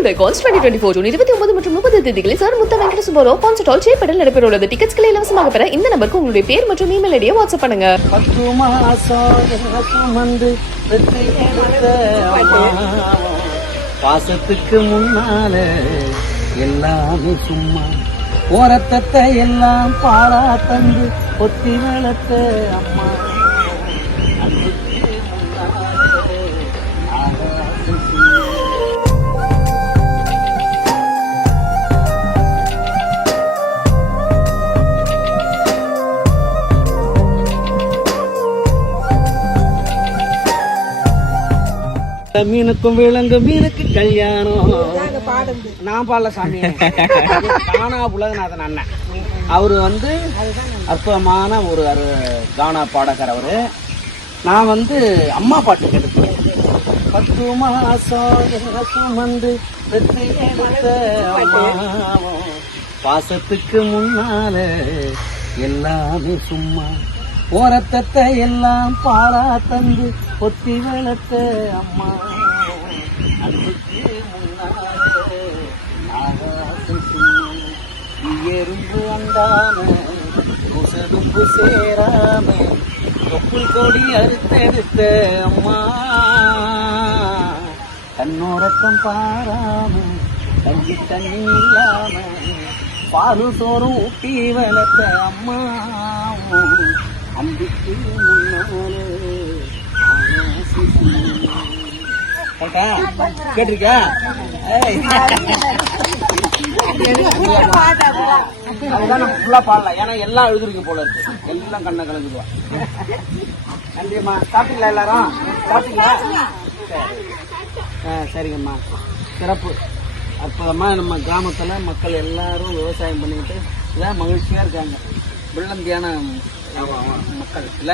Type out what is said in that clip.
Annual Records 2024 June 29 மற்றும் 30 தேதிகளில் sir முத்த வெங்கட சுப்பராவ் கான்சர்ட் ஹால் சேப்படல் நடைபெற உள்ளது. டிக்கெட்ஸ்களை இலவசமாக பெற இந்த நம்பருக்கு உங்களுடைய பேர் மற்றும் இமெயில் ஐடியை வாட்ஸ்அப் பண்ணுங்க. 10 மாசம் வந்து பாசத்துக்கு முன்னால எல்லாமே சும்மா ஓரத்தத்தை எல்லாம் பாரா தந்து ஒத்தி வளர்த்த அம்மா மீனுக்கும் விலங்கு மீனுக்கு கல்யாணம். நான் பாடல சாமி, கானா உலகநாதன் அண்ணன். அவரு வந்து அற்புதமான ஒரு கானா பாடகர். அவரு நான் வந்து அம்மா பாட்டு எடுத்தேன். 10 மாசம் வந்து பாசத்துக்கு முன்னால எல்லாமே சும்மா ஓரத்தத்தை எல்லாம் பாரா தந்து ஒத்தி வளர்த்த அம்மா அதுக்கு முன்னாலே எறும்பு அண்டாம குசதும்பு சேராம தொப்புள் கொடி அறுத்தெடுத்த அம்மா கண்ணோரத்தம் பாராம கஞ்சி தண்ணி இல்லாம பாலு சோறும் ஊட்டி வளர்த்த அம்மா அம்பிக்கு முன்னாலே கேட்டிருக்கா? பாடலாம், ஏன்னா எல்லாம் எழுதுறீங்க போல இருக்கு, எல்லாம் கண்ண கலந்துக்குவா. நன்றிம்மா. சாப்பிட்டீங்களா? எல்லாரும் சாப்பிட்டீங்களா? சரிங்கம்மா. சிறப்பு. அற்புதமா நம்ம கிராமத்துல மக்கள் எல்லாரும் விவசாயம் பண்ணிட்டு இதான் மகிழ்ச்சியா இருக்காங்க. வெள்ளந்தியான மக்கள் இல்ல.